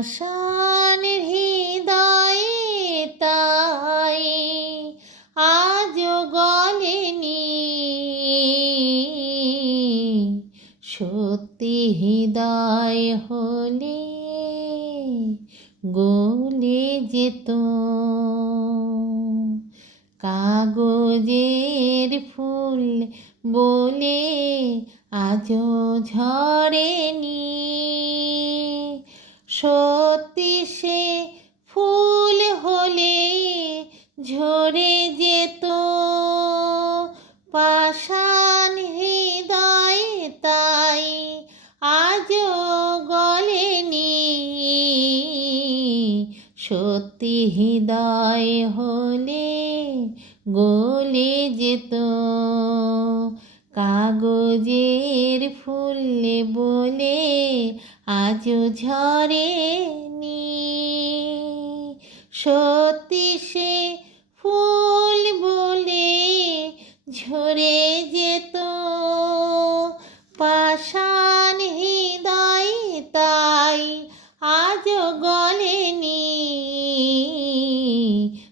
পাষাণ হৃদয়ে তাই আজও গলেনি। সত্যি হৃদয় হলে গলে যেত। কাগজের ফুল বলে আজও ঝরেনি। সত্যি সে ফুল হলে ঝরে যেত। পাষাণ হৃদয় তাই আজও গলেনি। সত্যি হৃদয় হলে গলে যেত। কাগজের ফুলে বলে আজও ঝরেনি সত্যি সে ফুল বলে ঝরে যেত। পাষাণ হৃদয় তাই আজও গলেনি।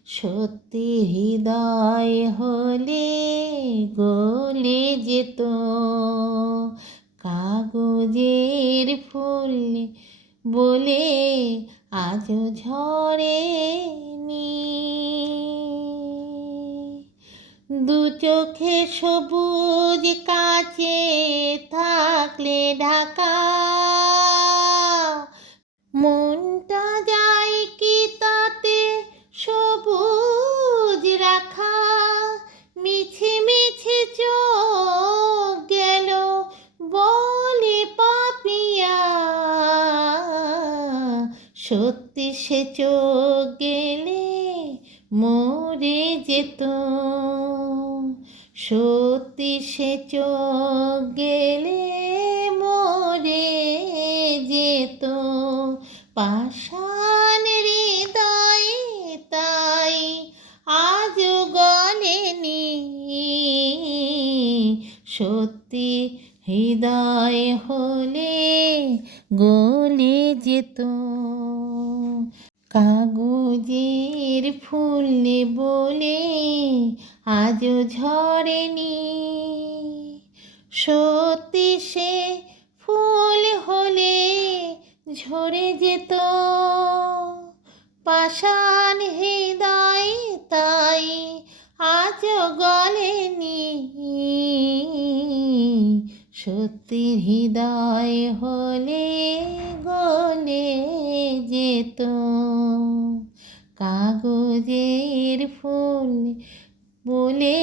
সত্যি হৃদয় হলে গলে যেত। কাগজের ফুল বলে আজও ঝরেনি দু চোখে সবুজ কাছে থাকলে ঢাকা সত্যি সে চোখ গেলে মরে যেত। সত্যি সে চোখ গেলে মরে যেত। পাষাণ হৃদয় তাই আজও গলেনি সত্যি হৃদয় হলে গলে যেত। কাগজের ফুলে বলে আজও ঝরেনি। সত্যি সে ফুল হলে ঝরে যেত। পাষাণ হৃদয় তাই আজ গলেনি সত্যি হৃদয় হলে গলে যেত। কাগজের ফুল বলে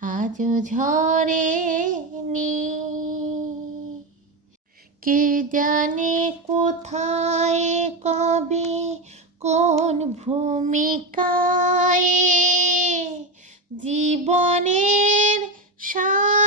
আজও ঝরেনি কে জানে কোথায়, কবে, কোন ভূমিকায় জীবনের সাজ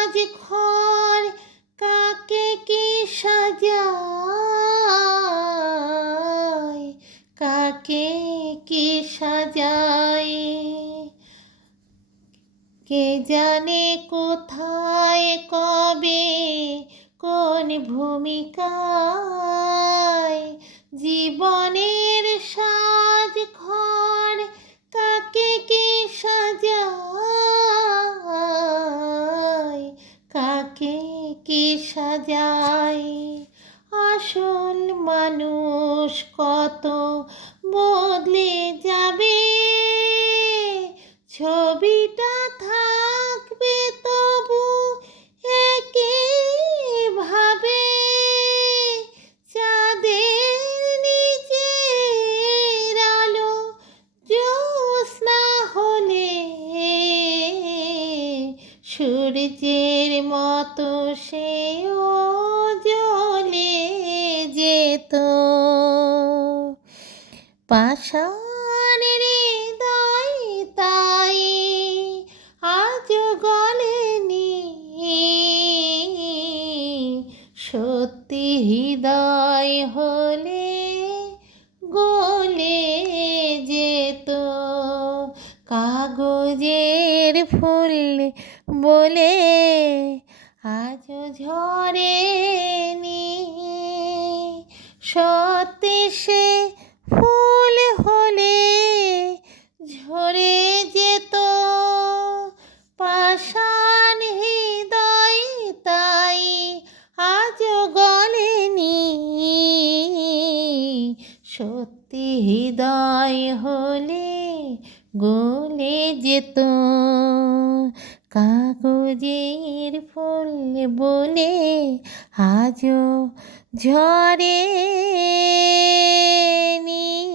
কে জানে কোথায়, কবে, কোন ভূমিকায়? জীবনের সাজ ঘর কাকে কি সাজায়? কাকে কি সাজায়? আসল মানুষ কত সূর্যের মতো সেও জলে যেত। পাষাণ হৃদয় তাই আজ গলেনি। সত্যি হৃদয় হলে গলে যেত। কাগজের ফুল বলে আজও ঝরেনি সত্যি সে ফুল হলে ঝরে যেত। পাষাণ হৃদয় তাই আজও গলেনি। সত্যি হৃদয় হলে গলে যেত। কাগজের ফুল বলে আজও ঝরে নি।